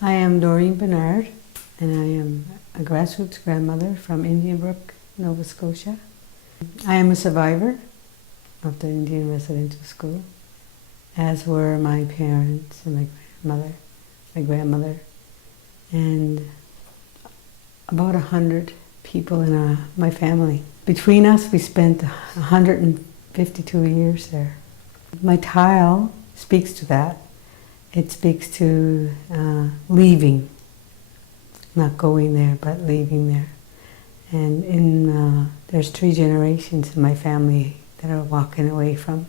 I am Doreen Bernard, and I am a grassroots grandmother from Indian Brook, Nova Scotia. I am a survivor of the Indian Residential School, as were my parents and my grandmother, and about 100 people in my family. Between us, we spent 152 years there. My tile speaks to that. It speaks to leaving, not going there, but leaving there. And there's 3 generations in my family that are walking away from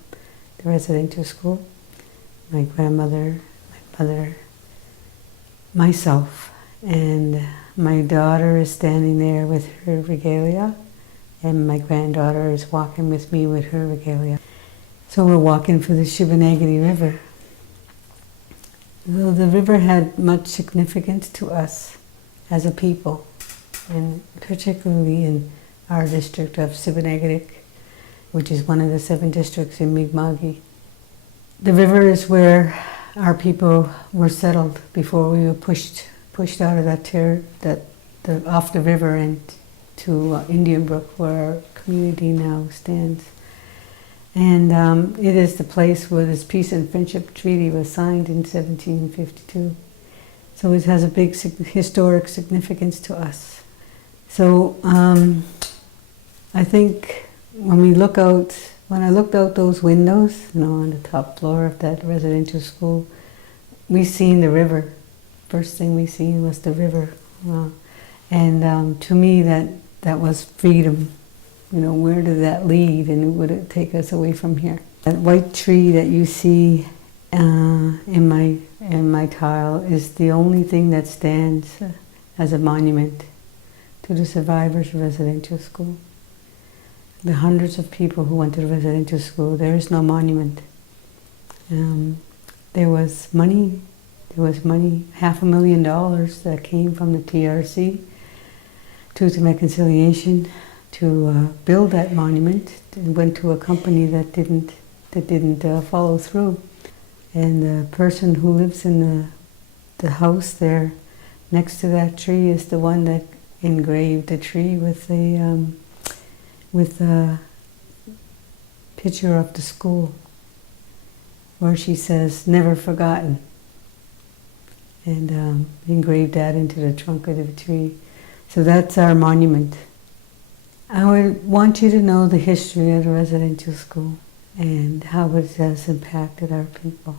the residential school. My grandmother, my mother, myself, and my daughter is standing there with her regalia, and my granddaughter is walking with me with her regalia. So we're walking for the Shubenacadie River. The river had much significance to us as a people, and particularly in our district of Shubenacadie, which is one of the 7 districts in Mi'kma'ki. The river is where our people were settled before we were pushed out of off the river and to Indian Brook, where our community now stands. And it is the place where this Peace and Friendship Treaty was signed in 1752. So it has a big historic significance to us. So I think when I looked out those windows, on the top floor of that residential school, we seen the river. First thing we seen was the river. And to me, that was freedom. Where did that lead, and would it take us away from here? That white tree that you see in my tile is the only thing that stands as a monument to the survivors of residential school. The hundreds of people who went to the residential school, there is no monument. There was money, $500,000 that came from the TRC, Truth and Reconciliation, to build that monument. It went to a company that didn't follow through. And the person who lives in the house there next to that tree is the one that engraved the tree with the picture of the school, where she says, "Never forgotten," and engraved that into the trunk of the tree. So that's our monument. I would want you to know the history of the residential school and how it has impacted our people.